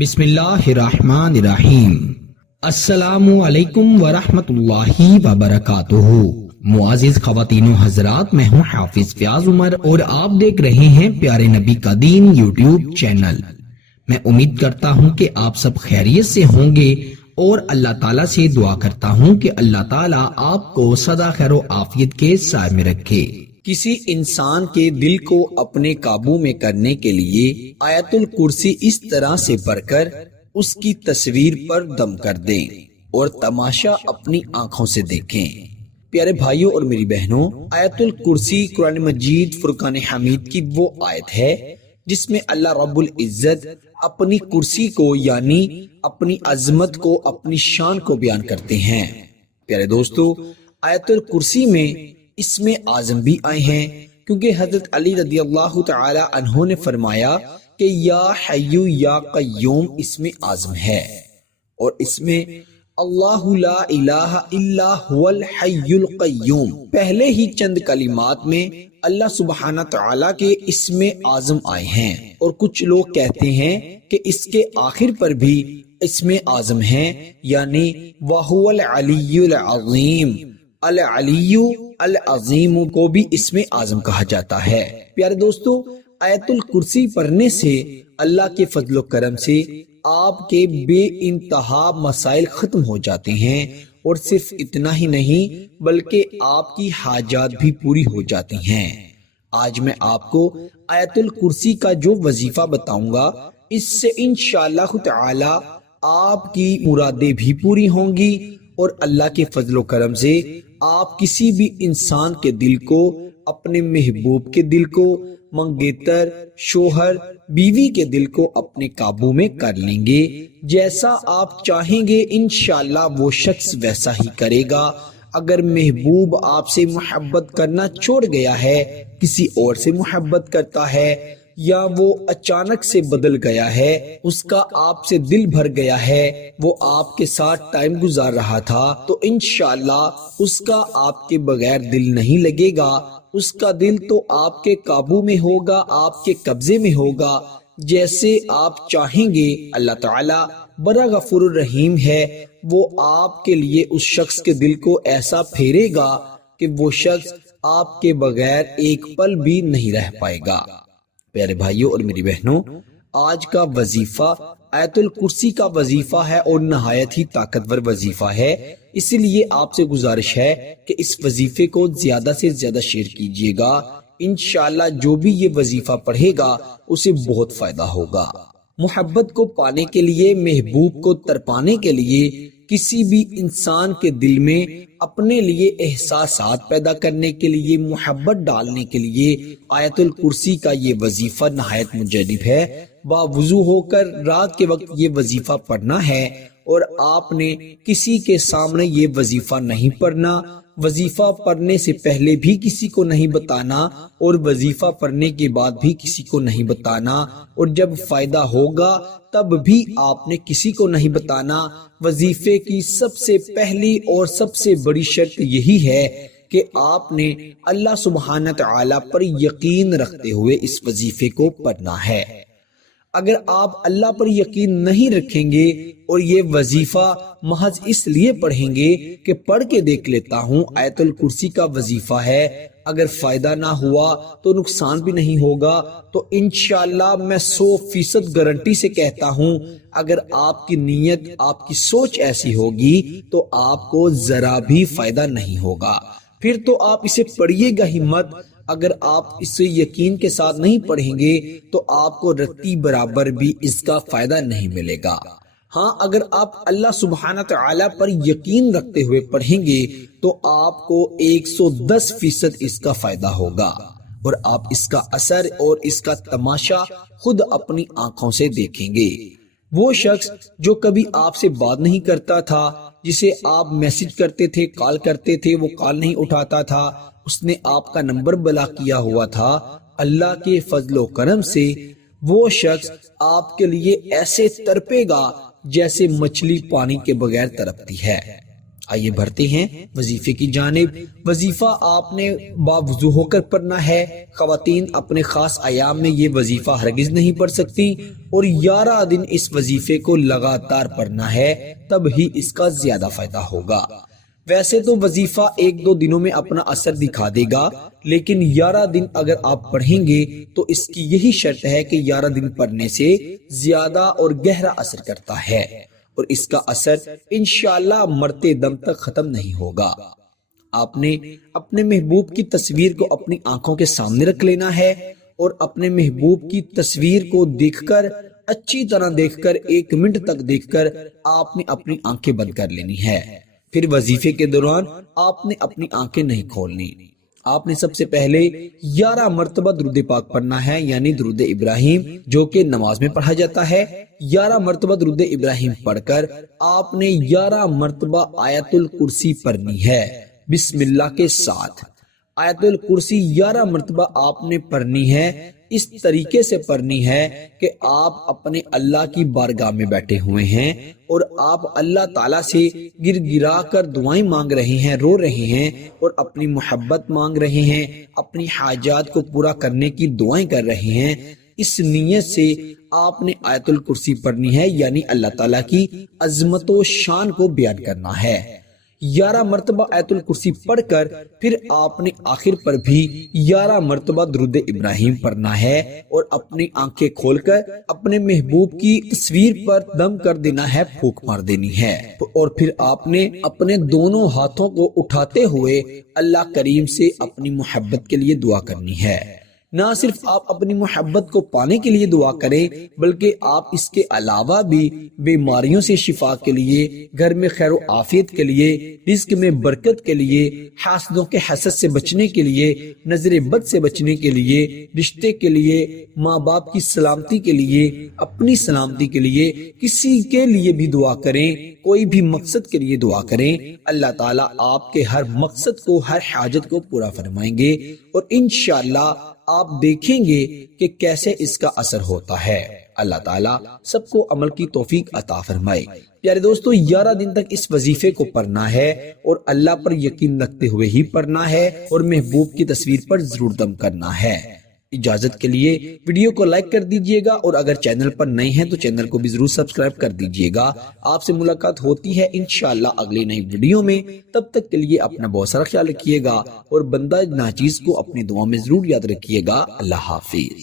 بسم اللہ الرحمن الرحیم۔ السلام علیکم ورحمۃ اللہ وبرکاتہ۔ معزز خواتین و حضرات، میں ہوں حافظ فیاض عمر اور آپ دیکھ رہے ہیں پیارے نبی کا دین یوٹیوب چینل۔ میں امید کرتا ہوں کہ آپ سب خیریت سے ہوں گے اور اللہ تعالیٰ سے دعا کرتا ہوں کہ اللہ تعالیٰ آپ کو سدا خیر و عافیت کے سائے میں رکھے۔ کسی انسان کے دل کو اپنے قابو میں کرنے کے لیے آیت الکرسی اس طرح سے پڑھ کر اس کی تصویر پر دم کر دیں اور تماشا اپنی آنکھوں سے دیکھیں۔ پیارے بھائیوں اور میری بہنوں، آیت الکرسی قرآن مجید فرقان حمید کی وہ آیت ہے جس میں اللہ رب العزت اپنی کرسی کو یعنی اپنی عظمت کو، اپنی شان کو بیان کرتے ہیں۔ پیارے دوستو، آیت الکرسی میں اسم اعظم بھی آئے ہیں، کیونکہ حضرت علی رضی اللہ تعالی عنہ نے فرمایا کہ یا حیو یا قیوم اسم اعظم ہے، اور اس میں اللہ لا الہ الا هو الحی القیوم پہلے ہی چند کلمات میں اللہ سبحانہ تعالی کے اسم اعظم آئے ہیں، اور کچھ لوگ کہتے ہیں کہ اس کے آخر پر بھی اسم اعظم ہیں، یعنی وَهُوَ الْعَلِيُّ الْعَظِيمُ، العلی العظیم کو بھی اسم اعظم کہا جاتا ہے۔ پیارے دوستو، آیت الکرسی پڑھنے سے اللہ کے فضل و کرم سے آپ کے بے انتہا مسائل ختم ہو جاتے ہیں، اور صرف اتنا ہی نہیں بلکہ آپ کی حاجات بھی پوری ہو جاتی ہیں۔ آج میں آپ کو آیت الکرسی کا جو وظیفہ بتاؤں گا، اس سے انشاءاللہ تعالی آپ کی مرادیں بھی پوری ہوں گی، اور اللہ کے فضل و کرم سے آپ کسی بھی انسان کے دل کو، اپنے محبوب کے دل کو، منگیتر، شوہر، بیوی کے دل کو اپنے قابو میں کر لیں گے۔ جیسا آپ چاہیں گے انشاءاللہ وہ شخص ویسا ہی کرے گا۔ اگر محبوب آپ سے محبت کرنا چھوڑ گیا ہے، کسی اور سے محبت کرتا ہے، یا وہ اچانک سے بدل گیا ہے، اس کا آپ سے دل بھر گیا ہے، وہ آپ کے ساتھ ٹائم گزار رہا تھا، تو انشاءاللہ اس کا آپ کے بغیر دل نہیں لگے گا۔ اس کا دل تو آپ کے قابو میں ہوگا، آپ کے قبضے میں ہوگا، جیسے آپ چاہیں گے۔ اللہ تعالیٰ بڑا غفور الرحیم ہے، وہ آپ کے لیے اس شخص کے دل کو ایسا پھیرے گا کہ وہ شخص آپ کے بغیر ایک پل بھی نہیں رہ پائے گا۔ پیارے بھائیوں اور میری بہنوں، آج کا وظیفہ آیت الکرسی کا وظیفہ ہے، اور نہایت ہی طاقتور وظیفہ ہے۔ اس لیے آپ سے گزارش ہے کہ اس وظیفے کو زیادہ سے زیادہ شیئر کیجیے گا۔ انشاءاللہ جو بھی یہ وظیفہ پڑھے گا اسے بہت فائدہ ہوگا۔ محبت کو پانے کے لیے، محبوب کو تڑپانے کے لیے، کسی بھی انسان کے دل میں اپنے لیے احساسات پیدا کرنے کے لیے، محبت ڈالنے کے لیے آیت الکرسی کا یہ وظیفہ نہایت مجرب ہے۔ باوضو ہو کر رات کے وقت یہ وظیفہ پڑھنا ہے، اور آپ نے کسی کے سامنے یہ وظیفہ نہیں پڑھنا، وظیفہ پڑھنے سے پہلے بھی کسی کو نہیں بتانا، اور وظیفہ پڑھنے کے بعد بھی کسی کو نہیں بتانا، اور جب فائدہ ہوگا تب بھی آپ نے کسی کو نہیں بتانا۔ وظیفے کی سب سے پہلی اور سب سے بڑی شرط یہی ہے کہ آپ نے اللہ سبحانہ تعالی پر یقین رکھتے ہوئے اس وظیفے کو پڑھنا ہے۔ اگر آپ اللہ پر یقین نہیں رکھیں گے اور یہ وظیفہ محض اس لیے پڑھیں گے کہ پڑھ کے دیکھ لیتا ہوں، آیت الکرسی کا وظیفہ ہے، اگر فائدہ نہ ہوا تو نقصان بھی نہیں ہوگا، تو انشاءاللہ میں 100% گارنٹی سے کہتا ہوں، اگر آپ کی نیت، آپ کی سوچ ایسی ہوگی تو آپ کو ذرا بھی فائدہ نہیں ہوگا۔ پھر تو آپ اسے پڑھیے گا ہی مت۔ اگر آپ اسے یقین کے ساتھ نہیں پڑھیں گے تو آپ کو رتی برابر بھی اس کا فائدہ نہیں ملے گا۔ ہاں، اگر آپ اللہ سبحانہ تعالی پر یقین رکھتے ہوئے پڑھیں گے تو آپ کو 110% اس کا فائدہ ہوگا، اور آپ اس کا اثر اور اس کا تماشا خود اپنی آنکھوں سے دیکھیں گے۔ وہ شخص جو کبھی آپ سے بات نہیں کرتا تھا، جسے آپ میسج کرتے تھے، کال کرتے تھے، وہ کال نہیں اٹھاتا تھا، اس نے آپ کا نمبر بلاک کیا ہوا تھا، اللہ کے فضل و کرم سے وہ شخص آپ کے لیے ایسے تڑپے گا جیسے مچھلی پانی کے بغیر تڑپتی ہے۔ آئیے بڑھتے ہیں وظیفے کی جانب۔ وظیفہ آپ نے باوضو ہو کر پڑھنا ہے۔ خواتین اپنے خاص ایام میں یہ وظیفہ ہرگز نہیں پڑھ سکتی اور 11 دن اس وظیفے کو لگاتار پڑھنا ہے، تب ہی اس کا زیادہ فائدہ ہوگا۔ ویسے تو وظیفہ 1-2 دنوں میں اپنا اثر دکھا دے گا، لیکن 11 دن اگر آپ پڑھیں گے تو اس کی یہی شرط ہے کہ 11 دن پڑھنے سے زیادہ اور گہرا اثر کرتا ہے، اور اس کا اثر انشاءاللہ مرتے دم تک ختم نہیں ہوگا۔ آپ نے اپنے محبوب کی تصویر کو اپنی آنکھوں کے سامنے رکھ لینا ہے، اور اپنے محبوب کی تصویر کو دیکھ کر، اچھی طرح دیکھ کر، 1 منٹ تک دیکھ کر آپ نے اپنی آنکھیں بند کر لینی ہے۔ پھر وظیفے کے دوران آپ نے اپنی آنکھیں نہیں کھولنی۔ آپ نے سب سے پہلے 11 مرتبہ درود پاک پڑھنا ہے، یعنی درود ابراہیم، جو کہ نماز میں پڑھا جاتا ہے۔ 11 مرتبہ درود ابراہیم پڑھ کر آپ نے 11 مرتبہ آیت الکرسی پڑھنی ہے بسم اللہ کے ساتھ۔ آیت الکرسی 11 مرتبہ آپ نے پڑھنی ہے، اس طریقے سے پڑھنی ہے کہ آپ اپنے اللہ کی بارگاہ میں بیٹھے ہوئے ہیں اور آپ اللہ تعالیٰ سے گر گرا کر دعائیں مانگ رہے ہیں، رو رہے ہیں اور اپنی محبت مانگ رہے ہیں، اپنی حاجات کو پورا کرنے کی دعائیں کر رہے ہیں۔ اس نیت سے آپ نے آیت الکرسی پڑھنی ہے، یعنی اللہ تعالیٰ کی عظمت و شان کو بیان کرنا ہے۔ 11 مرتبہ آیت الکرسی پڑھ کر پھر آپ نے آخر پر بھی 11 مرتبہ درود ابراہیم پڑھنا ہے، اور اپنی آنکھیں کھول کر اپنے محبوب کی تصویر پر دم کر دینا ہے، پھونک مار دینی ہے، اور پھر آپ نے اپنے دونوں ہاتھوں کو اٹھاتے ہوئے اللہ کریم سے اپنی محبت کے لیے دعا کرنی ہے۔ نہ صرف آپ اپنی محبت کو پانے کے لیے دعا کریں، بلکہ آپ اس کے علاوہ بھی بیماریوں سے شفا کے لیے، گھر میں خیر و عافیت کے لیے، رزق میں برکت کے لیے، حاسدوں کے حسد سے بچنے کے لیے، نظر بد سے بچنے کے لیے، رشتے کے لیے، ماں باپ کی سلامتی کے لیے، اپنی سلامتی کے لیے، کسی کے لیے بھی دعا کریں، کوئی بھی مقصد کے لیے دعا کریں، اللہ تعالیٰ آپ کے ہر مقصد کو، ہر حاجت کو پورا فرمائیں گے، اور انشاءاللہ آپ دیکھیں گے کہ کیسے اس کا اثر ہوتا ہے۔ اللہ تعالیٰ سب کو عمل کی توفیق عطا فرمائے۔ پیارے دوستو، 11 دن تک اس وظیفے کو پڑھنا ہے، اور اللہ پر یقین رکھتے ہوئے ہی پڑھنا ہے، اور محبوب کی تصویر پر ضرور دم کرنا ہے۔ اجازت کے لیے ویڈیو کو لائک کر دیجئے گا، اور اگر چینل پر نئے ہیں تو چینل کو بھی ضرور سبسکرائب کر دیجئے گا۔ آپ سے ملاقات ہوتی ہے انشاءاللہ اگلی نئی ویڈیو میں، تب تک کے لیے اپنا بہت سارا خیال رکھیے گا، اور بندہ ناچیز کو اپنی دعا میں ضرور یاد رکھیے گا۔ اللہ حافظ۔